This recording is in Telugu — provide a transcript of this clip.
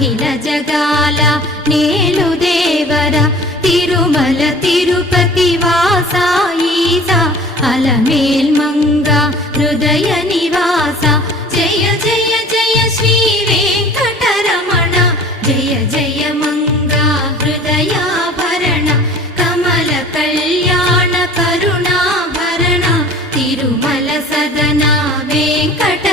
అఖిల జగాల నేలు దేవర తిరుమల తిరుపతి వాస ఈస అలమేల్ మంగ హృదయ నివాస జయ జయ జయ శ్రీ వెంకటరమణ జయ జయ మంగ హృదయాభరణ కమల కళ్యాణ కరుణాభరణ తిరుమల సదన వెంకట